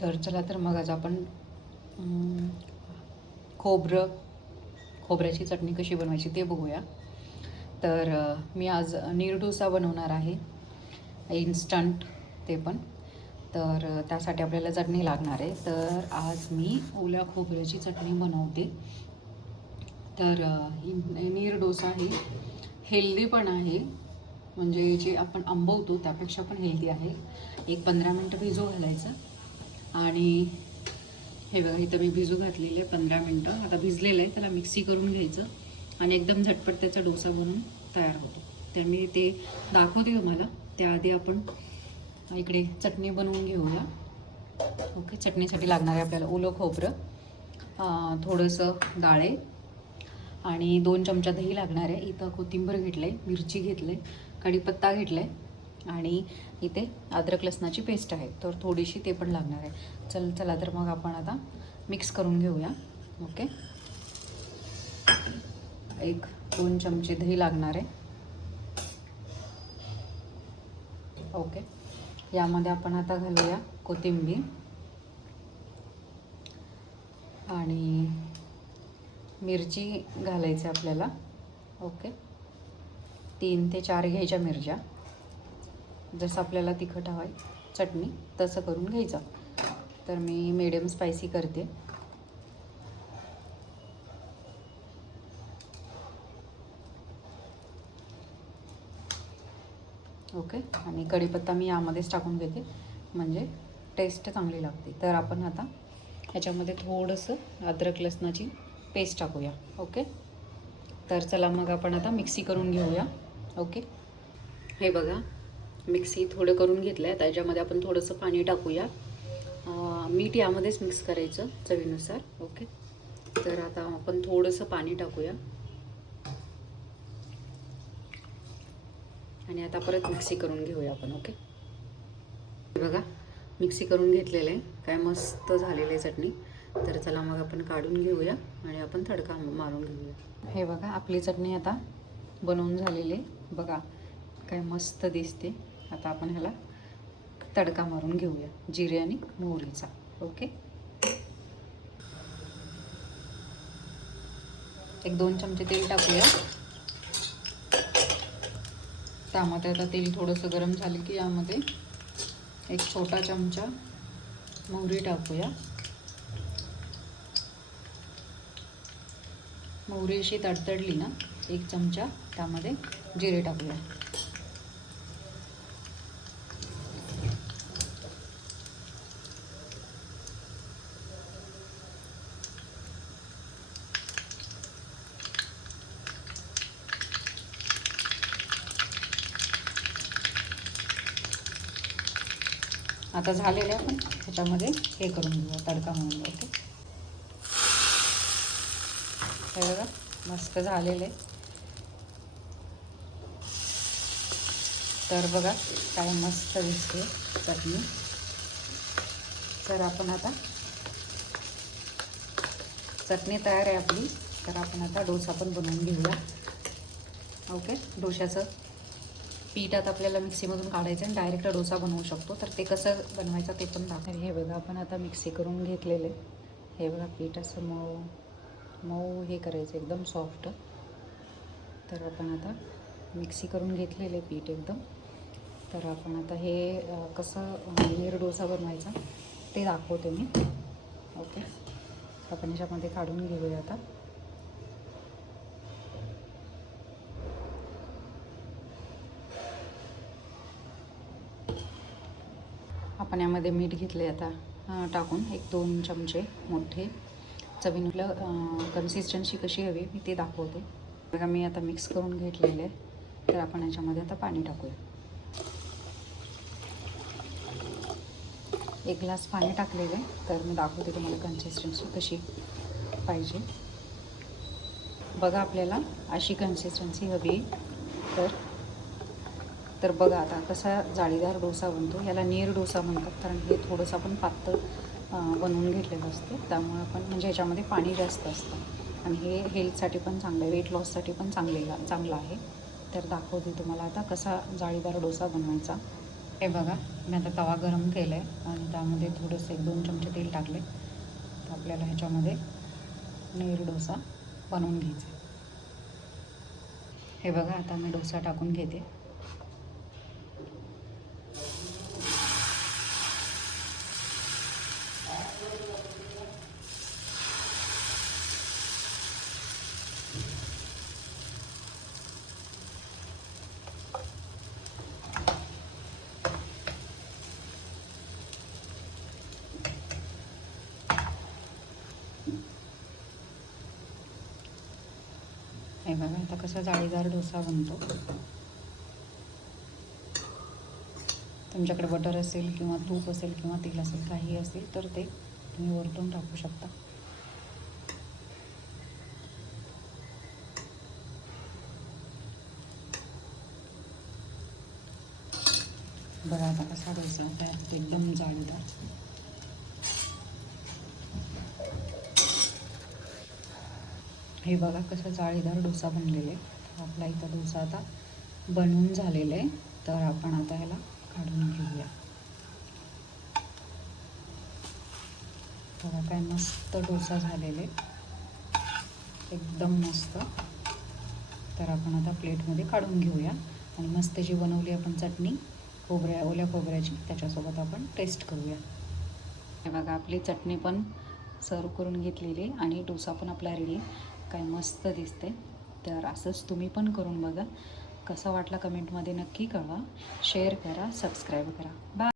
तर चला तर मग आज आपण खोबऱ्याची चटणी कशी बनवायची ते बघूया. तर मी आज नीर डोसा बनवणार आहे, इन्स्टंट ते पण. तर त्यासाठी आपल्याला चटणी लागणार आहे. तर आज मी ओल्या खोबऱ्याची चटणी बनवते. तर नीर डोसा ही हेल्दी पण आहे, म्हणजे जे आपण आंबवतो त्यापेक्षा पण हेल्दी आहे. एक 15 मिनटं भिजू घालायचं आणि हे बघा इथं मी भिजू घातलेले 15 मिनटं. आता भिजलेलं आहे, त्याला मिक्सी करून घ्यायचं आणि एकदम झटपट त्याचा डोसा बनवून तयार होतो. तर मी ते दाखवते तुम्हाला. त्याआधी आपण इकडे चटणी बनवून घेऊया. ओके, चटणीसाठी लागणार आहे आपल्याला ओलं खोबरं, थोडंसं डाळे आणि 2 चमचा दही लागणार आहे. इथं कोथिंबीर घेतलं आहे, मिरची घेतलं आहे, कढीपत्ता घेतला आहे आणि इथे अद्रक लसणाची पेस्ट आहे, तर थोडीशी ते पण लागणार आहे. चला तर मग आपण आता मिक्स करून घेऊया. ओके, 1-2 चमचे दही लागणार आहे. ओके, यामध्ये आपण आता घालूया कोथिंबीर आणि मिरची घालायची आपल्याला. ओके, 3 ते 4 घ्यायच्या मिरच्या. जसं आपल्याला तिखट हवं आहे चटणी तसं करून घ्यायचं. तर मी मीडियम स्पायसी करते. ओके, आणि कढीपत्ता मी यामध्येच टाकून घेते, म्हणजे टेस्ट चांगली लागते. तर आपण आता ह्याच्यामध्ये थोडंसं अद्रक लसणाची पेस्ट टाकूया. ओके, तर चला मग आपण आता मिक्सी करून घेऊया. ओके, हे बघा मिक्सी थोडं करून घेतलं आहे. त्याच्यामध्ये आपण थोडंसं पाणी टाकूया. मीठ यामध्येच मिक्स करायचं चवीनुसार. ओके, तर आता आपण थोडंसं पाणी टाकूया आणि आता परत मिक्सी करून घेऊया आपण. ओके, बघा मिक्सी करून घेतलेलं आहे, काय मस्त झालेलं आहे चटणी. तर चला मग आपण काढून घेऊया आणि आपण तडका मारून घेऊया. हे बघा आपली चटणी आता बनवून झालेली आहे. बघा काय मस्त दिसते. आता आपण ह्याला तडका मारून घेऊया जिरे आणि मोहरीचा. ओके, 1-2 चमचे तेल टाकूया. त्यामध्ये आता तेल थोडंसं गरम झालं की यामध्ये 1 छोटा चमचा मोहरी टाकूया. मोहरी अशी तडतडली ना, 1 चमचा त्यामध्ये जिरे टाकूया. आता झालेलं आहे, आपण ह्याच्यामध्ये हे करून घेऊया, तडका म्हणून. ओके, हे बघा मस्त झालेलं आहे. तर बघा काय मस्त दिसते चटणी. तर आपण आता चटणी तयार आहे आपली. तर आपण आता डोसा पण बनवून घेऊया. ओके, डोशाचं पीठ आता आपल्याला मिक्सीमधून काढायचं आणि डायरेक्ट डोसा बनवू शकतो. तर ते कसं बनवायचं ते पण दाखवेल. हे बघा आपण आता मिक्सी करून घेतलेले. हे बघा पीठ असं मऊ मऊ हे करायचं एकदम सॉफ्ट. तर आपण आता मिक्सी करून घेतलेले पीठ एकदम. तर आपण आता हे कसं नीर डोसा बनवायचा ते दाखवते मी. ओके, आपण ह्याच्यामध्ये काढून घेऊया आता. आपण यामध्ये मीठ घेतले आता टाकून 1-2 चमचे मोठे. चवीनुसार कन्सिस्टन्सी कशी हवी मी ते दाखवते. बघा मी आता मिक्स करून घेतलेले आहे. तर आपण याच्यामध्ये आता पाणी टाकूया. 1 ग्लास पाणी टाकलेलं आहे. तर मी दाखवते तुम्हाला कन्सिस्टन्सी कशी पाहिजे. बघा आपल्याला अशी कन्सिस्टन्सी हवी. तर बघा आता कसा जाळीदार डोसा बनतो. याला नीर डोसा म्हणतात, कारण हे थोडंसं आपण पातळ बनवून घेतलेलं असतं. त्यामुळे आपण म्हणजे ह्याच्यामध्ये पाणी जास्त असतं आणि हे हेल्थसाठी पण चांगलं आहे, वेट लॉससाठी पण चांगलं आहे. तर दाखवते तुम्हाला आता कसा जाळीदार डोसा बनवायचा. हे बघा, मी आता तवा गरम केला आहे आणि त्यामध्ये थोडंसं 1-2 चमचे तेल टाकले. तर आपल्याला ह्याच्यामध्ये पनीर डोसा बनवून घ्यायचा आहे. हे बघा, आता मी डोसा टाकून घेते. हे बघा, आता कसा जाळीदार डोसा बनतो. तुमच्याकडे बटर असेल किंवा तूप असेल किंवा तेल असेल, काही असेल तर ते तुम्ही वरतून टाकू शकता. बघा आता कसा डोसा तयार, एकदम जाळीदार. हे बघा कसं जाळीदार डोसा बनलेला आहे. आपला इथं डोसा आता बनवून झालेला आहे. तर आपण आता ह्याला काढून घेऊया. बघा काय मस्त डोसा झालेला आहे, एकदम मस्त. तर आपण आता प्लेटमध्ये काढून घेऊया आणि मस्त जी बनवली आपण चटणी ओल्या खोबऱ्याची, त्याच्यासोबत आपण टेस्ट करूया. हे बघा, आपली चटणी पण सर्व करून घेतलेली आणि डोसा पण आपला रेडी. काय मस्त दिसते. तर असंच तुम्ही पण करून बघा. कसा वाटला कमेंटमध्ये नक्की कळवा. शेअर करा, सबस्क्राईब करा. बाय.